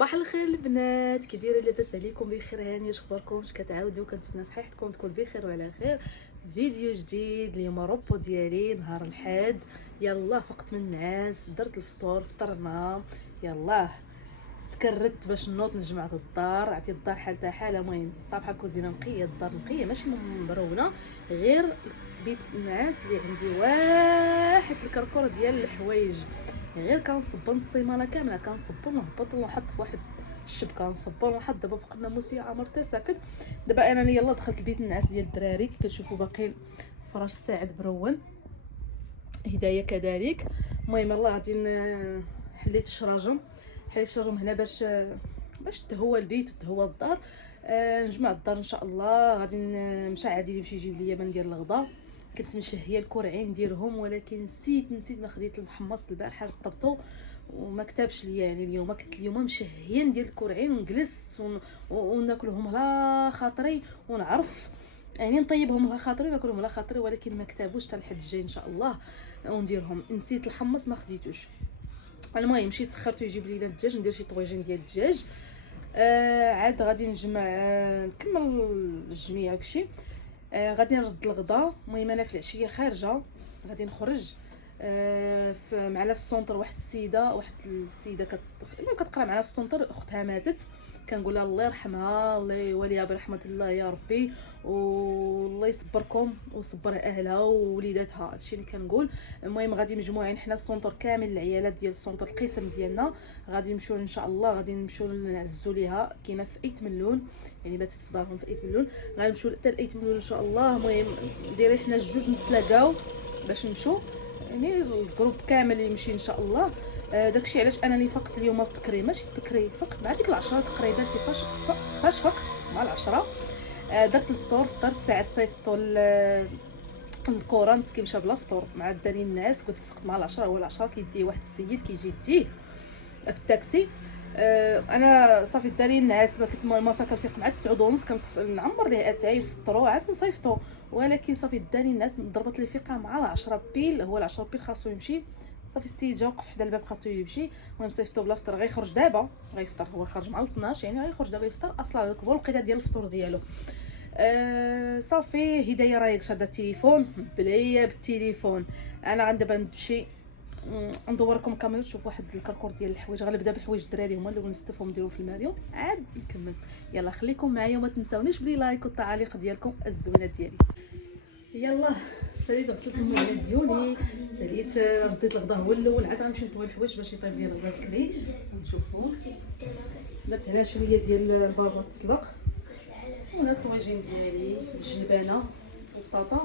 صباح الخير البنات، كي دايره؟ لاباس عليكم؟ بخير؟ هانيه؟ اخباركم؟ اش كتعاودوا؟ كنتمنى صحيحتكم تكون بخير وعلى خير. فيديو جديد اليوم، روبو ديالي نهار الحد. يلا فقت من النعاس، درت الفطور، فطرنا، يلا تكرت باش نوض نجمع الدار، عطيت الدار حالتها حاله. المهم صافحه الكوزينه نقيه، الدار نقيه ماشي مرونه، غير بيت النعاس اللي عندي واحد الكركور ديال الحوايج، غير كنصبن السيمانه كامله، كنصبن ونهبط ونحط في واحد الشبكه، نصبن ونحط. دابا فقدنا موسي عمر حتى ساكت. دابا انا يلا دخلت البيت النعاس ديال الدراري، كي كتشوفوا باقي فراش ساعد برون، هدايا كذلك. المهم يلا غادي حليت الشراجم، حليت الشراجم هنا باش تهوى البيت وتهوى الدار. نجمع الدار ان شاء الله. غادي نمشي عادي يمشي يجيب ليا ما ندير الغدا. كنت مشهيه الكرعين نديرهم، ولكن نسيت ما خديت المحمص البارحه رطبته وما كتبش ليا. يعني اليوم كنت مشهيه ندير الكرعين ونجلس وناكلهم على خاطري ونعرف، يعني نطيبهم على خاطري ناكلهم على خاطري، ولكن ما كتبوش حتى الحد الجاي ان شاء الله ونديرهم. نسيت الحمص ما خديتوش. المهم مشيت سخرته يجيب لي الدجاج، ندير شي طويجين ديال الدجاج. عاد غادي نجمع، نكمل الجميع داكشي. غادي نرد الغدا. المهم انا في العشيه خارجه، غادي نخرج. معنا في السونتر واحد السيده كتقرا معنا في السونتر، اختها ماتت. كنقول لها الله يرحمها، الله يوليها برحمه الله يا ربي، والله يصبركم ويصبر اهلها ووليداتها، هادشي اللي كنقول. المهم غادي مجموعين حنا السونتر كامل، العيالات ديال السونتر القسم ديالنا غادي نمشيو ان شاء الله، غادي نمشيو نعزو ليها. كاينه في ايت ملون، يعني باتت في دارهم في ايت ملون، غنمشيو حتى لايت ملون ان شاء الله. المهم دايرين حنا الجوج نتلاقاو باش نمشيو، يعني الجروب كامل يمشي ان شاء الله. داكشي علاش انني فقت اليوم بكري، ماشي بكري، فقت مع ديك العشرة تقريبا، فاش فقت مع العشرة. درت الفطور، فطرت ساعه صيفطوا الكره، مسكين مشى بلا فطور مع الدارين الناس. قلت فقت مع العشرة، هو العشرة كيديه واحد السيد كيجي يديه في التاكسي. انا صافي الدارين الناس ما كنت ما كنفيق مع 9:30، كنعمر ليه اتاي فطروا عاد نصيفطوا، ولكن صافي الدارين الناس ضربت لي فيقه مع العشرة بيل، هو العشرة بيل خاصو يمشي. صافي السيد جا وقف حدا الباب خاصو يمشي. المهم صيفطو بلا فطر، غيخرج دابا غيفطر، هو خرج مع 12 يعني غيخرج دابا يفطر اصلا. هذاك هو الوقيته ديال الفطور ديالو. صافي هدايا راهي شاده التليفون بليا بالتليفون. انا غندابا نمشي ندوركم كاميرا تشوف واحد الكركور ديال الحوايج. غنبدا بحوايج الدراري هما اللي نستفهم نديرو في الماريو، عاد نكمل. يلا خليكم معايا وما تنساونيش بلي لايك والتعاليق ديالكم الزوينه ديالي. يلا ساليت غسلت المواعين ديالي، ساليت رديت الغدا هو الاول، عاد غنمشي نطوي الحوايج باش يطيب لي الغدا بكري. نشوفوا درت هنا شويه ديال البابا تسلق، وهنا الطويجين ديالي، الجلبانه وبطاطا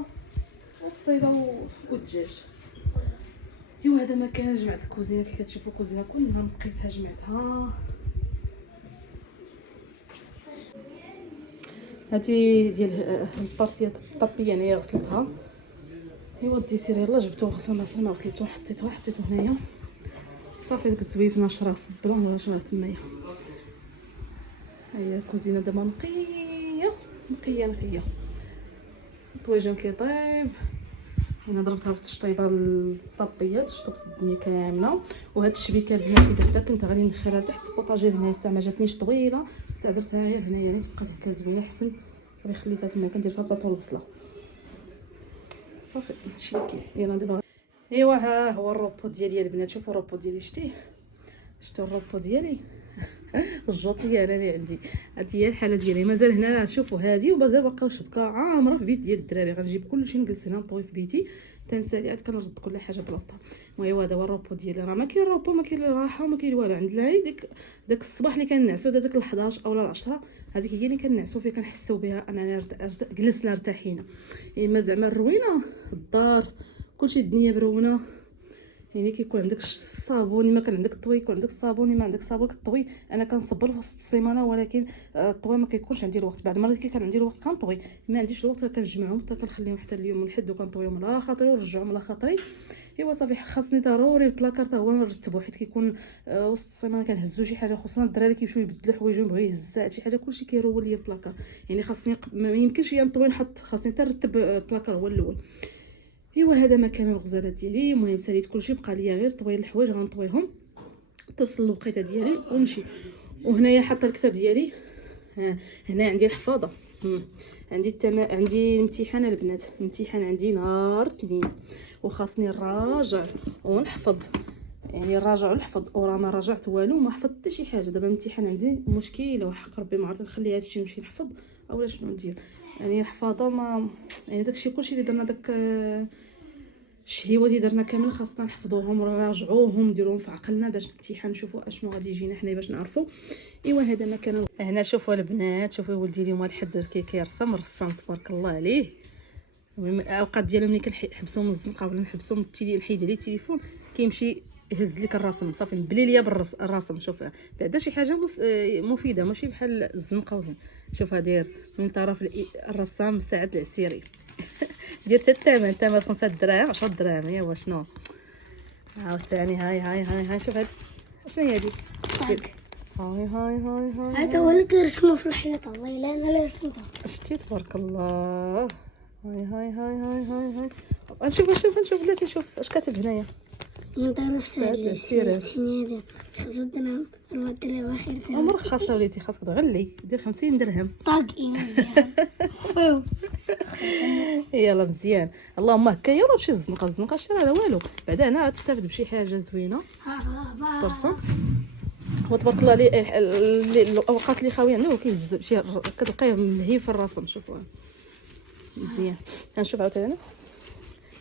وبصيله والدجاج. ايوا هذا مكان جمعت الكوزينه، كي كتشوفوا الكوزينه كلها نقيتها جمعتها. هادي ديال البارتيه الطابيه انايا غسلتها. ايوا الديسير يلاه جبتو غسلنا ما غسلتو، حطيته هنايا. صافي ديك الزويف ناشره صبله ولا شنو تمايا. هيا الكوزينه دابا نقيه. الطويجين كيطيب. هنا ضربتها بالتشطيبه الطابيه، شطبت الدنيا كامله. وهاد الشبيكه البنات اللي درتها كنت غادي ندخلها لتحت البوطاجير هنا، الساعه ما جاتنيش طويله، استعدرتها غير هنا يعني تبقى هكا زوينه احسن. صافي خليتها تما، كندير فيها البطاطا والبصله. صافي هادشي اللي كاين. يلا دابا ايوا ها هو الروبو ديالي البنات، شوفوا الروبو ديالي، شفتوا الروبو ديالي الجوطيه انا اللي عندي. هادي هي الحاله ديالي، مازال هنا شوفوا هادي، ومازال باقا شبكه عامره في بيت ديال الدراري. غنجيب كلشي نجلس هنا نطوي في بيتي، تنسالي عاد كنرد كل حاجه بلاصتها. المهم هذا هو الروبو ديالي، راه ما كاين روبو، ما كاين راحه وما كاين والو. عند لاي داك الصباح اللي كنعسو، داك ال11 اولا ال10، هذيك هي اللي كنعسو فيها، كنحسو بها اننا جلسنا ارتاحينا. اما زعما الروينه الدار كلشي الدنيا برونه، يعني كيكون عندك الصابون ما كان عندك الطوي، يكون عندك الصابون ما عندك الصابون كطوي. انا كنصبر في وسط السيمانه، ولكن الطوي ما كيكونش عندي الوقت. بعد المرات كي كان عندي الوقت كنطوي، ما عنديش الوقت كنجمعهم حتى كنخليهم حتى اليوم الحد وكنطويهم على خاطري ونرجعهم على خاطري. ايوا صافي خاصني ضروري البلاكار حتى هو نرتبو، حيت كيكون وسط السيمانه كنهزو شي حاجه، خصوصا الدراري كيمشيو يبدلوا حوايجهم، بغا يهز شي حاجه كلشي كيرول ليا البلاكار. يعني خاصني ما يمكنش نطوي نحط، خاصني حتى نرتب البلاكار هو الاول. ايوا هذا مكان الغزاله ديالي. المهم ساليت كلشي، بقى ليا غير طوي الحوايج غنطويهم توصل الوقيته ديالي ونمشي. وهنايا حاطه الكتاب ديالي. هنا عندي الحفاضه. عندي الامتحان البنات، الامتحان عندي نهار 2 وخاصني نراجع ونحفظ، يعني نراجع ونحفظ. ورا ما راجعت والو، ما حفظت حتى شي حاجه. دابا الامتحان عندي مشكله وحق ربي، ما عرفت نخلي هادشي نمشي نحفظ اولا شنو ندير. يعني الحفاظه ما يعني داكشي كلشي اللي درنا، داك الشهيوه اللي درنا كامل خاصنا نحفظوهم ونراجعوهم نديروهم في عقلنا باش الامتحان نشوفوا اشنو غادي يجينا حنا باش نعرفوا. ايوا هذا ما كان. هنا شوفوا البنات، شوفوا ولدي اليوم الحد كيرسم تبارك الله عليه. اوقات ديالو ملي كنحبسو من الزنقه ولا نحبسو من نحيد عليه التليفون كيمشي يهز لك الرسم صافي نبلي ليا بالرسم. شوف بعدا شي حاجه مفيده، ماشي بحال الزنقه ولا. شوف داير من طرف الرسام سعد العسيري. دير حتى الثمن 5 دراهم 10 دراهم. ايوا شنو عاوتاني هاي شوف هاد شنو هي هادي. هاي هذا هو اللي كيرسموا في الحيط. الله الا انا اللي رسمتها. شتي تبارك الله. هاي نشوف بلاتي. شوف اش كاتب هنايا. من طرف سعد العسيري. السنه 5 دراهم 4 دراهم اخر درهم. مرخصه وليدي، خاصك تغلي دير 50 درهم. طاقي مزيان. يلا مزيان. اللهم هكايا ولا شي الزنقه شي لا والو. بعدا هنا تستافد بشي حاجه زوينه ترسم. وتبارك الله الاوقات اللي خاويه عنده كيهز شي كتلقاه ملهي في الرسم. شوفوا مزيان. غنشوف عاوتاني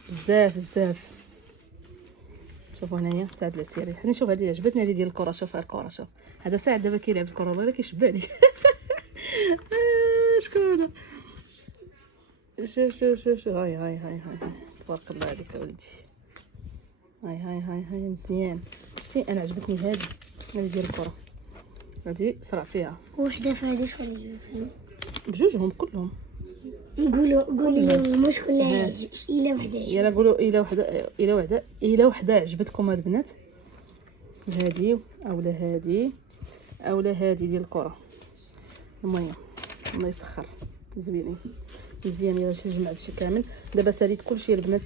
بزاف. شوفوا هنايا سعد العسيري. نشوف هذه عجبتني، هذه ديال الكره. شوف الكره، شوف هذا سعد دابا كيلعب الكره والله كيشبع لي. شكون هذا؟ شوف هاي تبارك الله عليك ولدي. هاي مزيان. شتي انا عجبتني هذه ديال الكره، هذه صرعتيها. وحده في هذه شكون بجوجهم كلهم. قولي مش كلها الا وحده. يلا قولوا الا وحده عجبتكم البنات. هذه اولا هذه ديال الكره. المهم الله يسخر زوينين مزيان. يلا شي جمعت شي كامل. دابا ساليت كلشي البنات.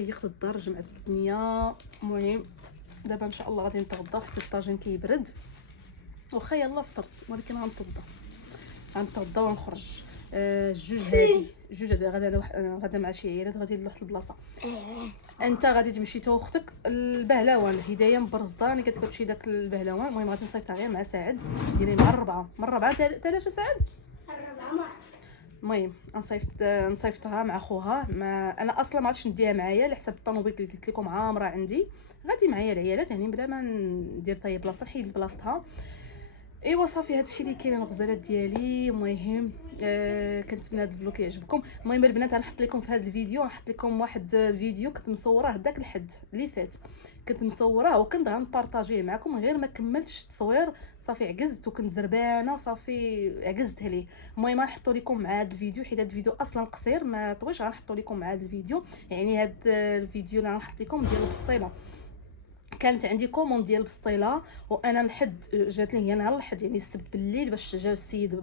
ضيقت الدار، جمعت الدنيا. المهم دابا ان شاء الله غادي نتغدى حيت الطاجين كيبرد. واخا يلا فطرت ولكن غنتغدى ونخرج. جوج هادي غدا مع شي عيالات غادي لواحد البلاصه. انت غادي تمشي تا اختك البهلوان. الهدايه من برزدان كتبقى تمشي داك البهلوان. المهم غادي نصيفطها غير مع سعد ديالي مع الربعه ثلاثه سعد المهم نصيفطها مع خوها. انا اصلا ما غاديش نديها معايا على حساب الطوموبيل اللي قلت لكم عامره عندي. غادي معايا العيالات يعني بلا ما ندير طيب بلاصه نحيد بلاصتها. ايوا صافي هادشي اللي كاين الغزالات ديالي. المهم كنتمنى هذا الفلوق يعجبكم. المهم البنات غنحط لكم في هذا الفيديو، غنحط لكم واحد الفيديو كنت مصوراه داك الحد اللي فات. كنت مصوراه وكنت غنبارطاجيه معكم غير ما كملتش التصوير. صافي عجزت وكنت زربانه صافي عجزت عليه. المهم غنحطوا لكم مع هذا الفيديو حيت هذا الفيديو اصلا قصير ما طويلش. غنحطوا لكم مع هذا الفيديو يعني هذا الفيديو اللي غنحط لكم ديال البسطيله. كانت عندي كوموند ديال البسطيله وانا الحد جات لي هي نهار الحد يعني السبت بالليل باش جا السيد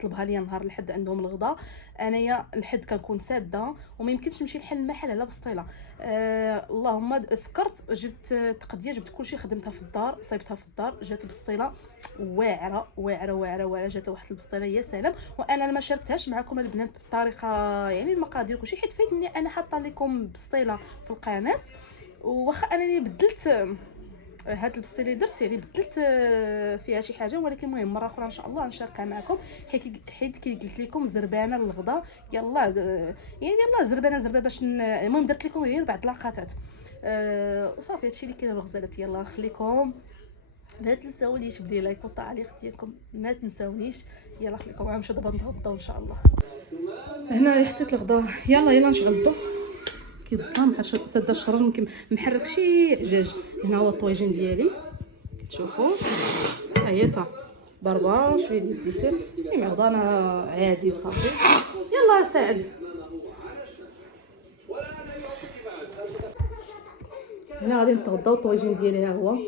طلبها لي نهار الحد عندهم الغدا. انايا الحد كنكون ساده وما يمكنش نمشي لحل المحل على بسطيله. اللهم فكرت جبت تقديه جبت كلشي خدمتها في الدار صايبتها في الدار. جات البسطيله واعره واعره واعره واعره. جات واحد البسطيله يا سلام. وانا ما شاركتهاش معكم البنات بالطريقه يعني المقادير كلشي حيت فايت مني انا حاطه لكم بسطيله في القناه. واخا انني بدلت هاد البسطيله اللي درت يعني بدلت فيها شي حاجه ولكن المهم مره اخرى ان شاء الله نشاركها معكم حيت كي قلت لكم زربانه للغدا يلا يعني يلا زربانه باش المهم درت لكم غير بعض لاقطات. صافي هادشي اللي كاين الغزالات. يلا نخليكم ما تنساونيش بدي لايك والتعليق ديالكم ما تنساونيش. يلا خليكم معايا نمشيو دابا نتغداو ان شاء الله. هنا حطيت الغدا. يلا نشغل الضو كي الظلام ساده الشرج ممكن محرك شي عجاج. هنا هو الطويجين ديالي شوفوا ها هي تا ضربه شويه ديال الديسير المهم غدانا عادي وصافي. يلا ساعد. هنا غادي نتغداو. الطويجين ديالي ها هو.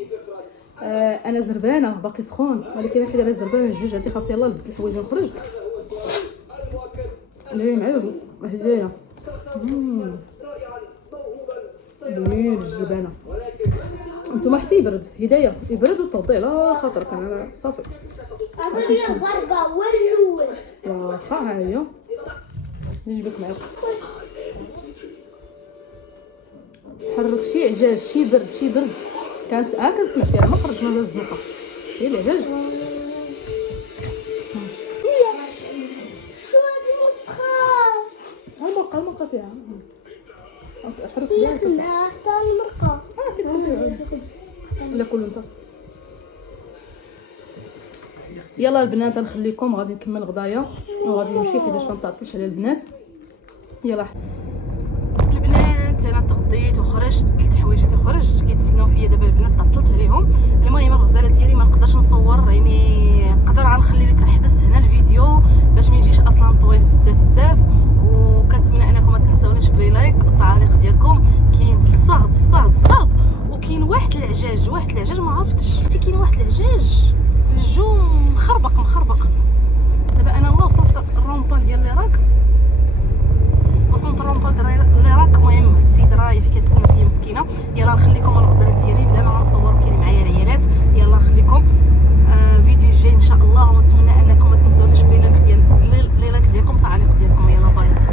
انا زربانه باقي سخون ولكن حيت انا زربانه الجوج هاتي خاص يلا نبدل الحوايج ونخرج. المهم عيب هدايا جميل الجبانه. نتوما حتى يبرد هدايا يبرد وتغطيه على خاطرك انا صافي. هذه الضربه والاول واخا ها هي نجيبك معاك. حرك شي عجاج شي برد كنسمع فيها ما خرجنا من الزنقه هي العجاج. شو هذه مسخه المرقه فيها حرك بها حتى المرقه ولا كل انت. يلا البنات نخليكم غادي نكمل غدايا وغادي نمشي حيت ما نطعطلش على البنات. يلا البنات انا تغديت وخرجت بدلت حوايجي تخرج كيتسناو فيا دابا البنات طعطلت عليهم. المهم الغزالات ديالي ما نقدرش نصور يعني نقدر غنخلي لك نحبس هنا الفيديو باش ما يجيش اصلا طويل بزاف. وكنتمنى انكم ما تنساونيش بلي لايك والتعليق ديالكم. كاين الصهد وكاين واحد العجاج ما عرفتش حتى كاين واحد العجاج